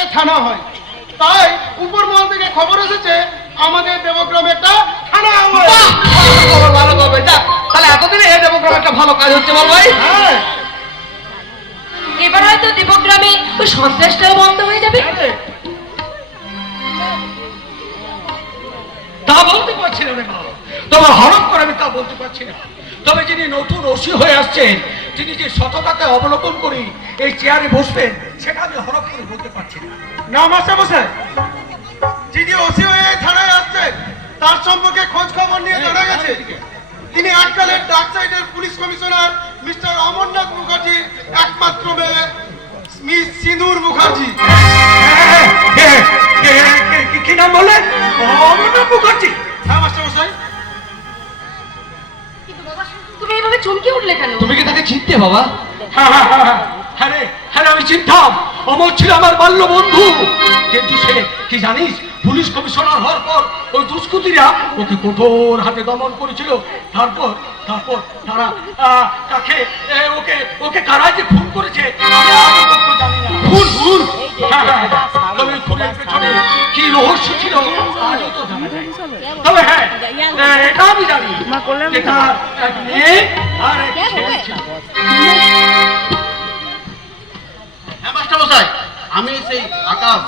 একটা থানা হয়। তাই উপর মহল থেকে খবর এসেছে আমাদের দেবগ্রামে একটা থানা হবে। ভালো করবে, যাক তাহলে এতদিনে এই দেবগ্রামে একটা ভালো কাজ হচ্ছে বল ভাই। হ্যাঁ, এবার হয়তো দেবগ্রামে ওই সন্ত্রাসটাও বন্ধ হয়ে যাবে। তা বলতে পারছি না রে মা, তবে হরফ করে আমি তা বলতে পারছি না। তবে যিনি নতুন ওসি হয়ে আসছেন, তিনি যে সততাকে অবলম্বন করে এই চেয়ারে বসবেন, সেটা আমি হরফ করে বলতে পারছি না। না মাস্টারমশাই, যিনি ওসি হয়ে এই থানায় আসছেন তার সম্পর্কে খোঁজ খবর নিয়ে জানা গেছে তিনি আজকালের ডাক সাইডের পুলিশ কমিশনার মিস্টার অমরনাথ মুখার্জির একমাত্র মেয়ে মিস সিঁদুর মুখার্জি। কি নাম বললেন? অমরনাথ মুখার্জি। হ্যাঁ মাস্টারমশাই। কিন্তু বাবা, তুমি এইভাবে চমকে উঠলে কেন? তুমি কি তাকে চিনতে বাবা? হ্যাঁ রে, আমি চিনতাম। অমর ছিল আমার বাল্য বন্ধু। কিন্তু সে কি জানিস, পুলিশ কমিশনার হওয়ার পর ওই দুষ্কৃতীরা ওকে কঠোর হাতে দমন করেছিল। তারপর তারপর তারা তাকে ওকে ওকে কারা যে খুন করেছে আমি আজও পর্যন্ত জানি না। খুন? তবে খুনের পেছনে কি রহস্য ছিল আজও তো জানা যায়। তবে হ্যাঁ, এটা আমি জানি যে তার এক মেয়ে আর এক ছেলে ছিল। হ্যাঁ মাস্টারমশাই, আমি সেই আকাশ